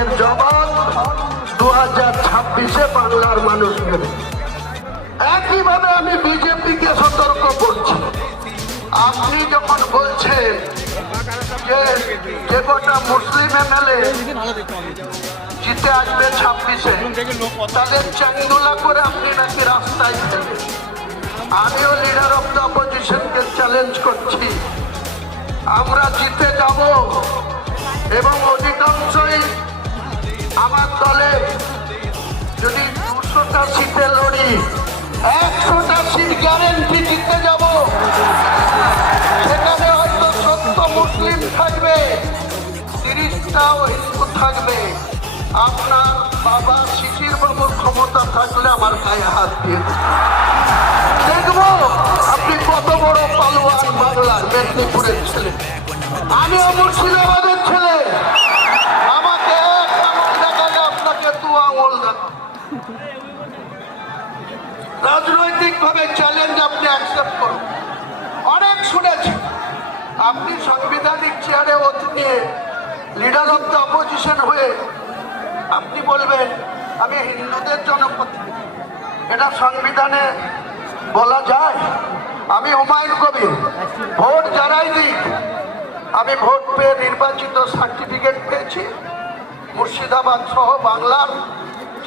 এর জবাব 2026-এ বাংলার মানুষ দেবে। একইভাবে আমি বিজেপিকে সতর্ক করছি, আপনি যখন বলছেন যে কটা মুসলিম এমএলএ জিতে আসবে 26-এ, তাদের চাঙ্গুলা করে আপনি নাকি রাস্তায় ফেলবেন। আমিও লিডার অফ দ্য অপোজিশনকে চ্যালেঞ্জ করছি, আমরা জিতে যাব এবং অধিকাংশই আমার দলে যদি 200টা সিটে লড়ি 100টা সিট গ্যারেন্টি জিতে যাব। সেখানে হয়তো 70 মুসলিম থাকবে, 30টাও হিন্দু থাকবে। আপনার বাবা শিশির বাবুর ক্ষমতা থাকলে আমার গায়ে হাত দিয়ে দেখবো আপনি কত বড় পালোয়ান বাংলার মেদিনীপুরের ছেলে। আমিও মুর্শিদাবাদের ছেলে, আমাকে এক আঙুল দেখালে আপনাকে 2 আঙুল দেখা। রাজনৈতিক ভাবে চ্যালেঞ্জ আপনি অ্যাকসেপ্ট করুন। অনেক শুনেছি আপনি সাংবিধানিক চেয়ারে ওত নিয়ে লিডার অফ দ্য অপোজিশন হয়ে আপনি বলবেন আমি হিন্দুদের জনপ্রতিনিধি। এটা সংবিধানে বলা যায়? আমি হুমায়ুন কবির, ভোট যারাই দিক, আমি ভোট পেয়ে নির্বাচিত সার্টিফিকেট পেয়েছি। মুর্শিদাবাদ সহ বাংলার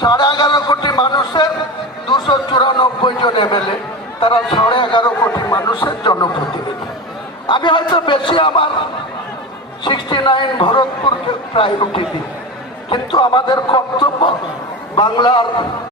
11.5 কোটি মানুষের 294 জন এমএলএ, তারা 11.5 কোটি মানুষের জনপ্রতিনিধি। আমি হয়তো বেশি আমার 69 ভরতপুরকে প্রায়োরিটি দিই, কিন্তু আমাদের কর্তব্য বাংলার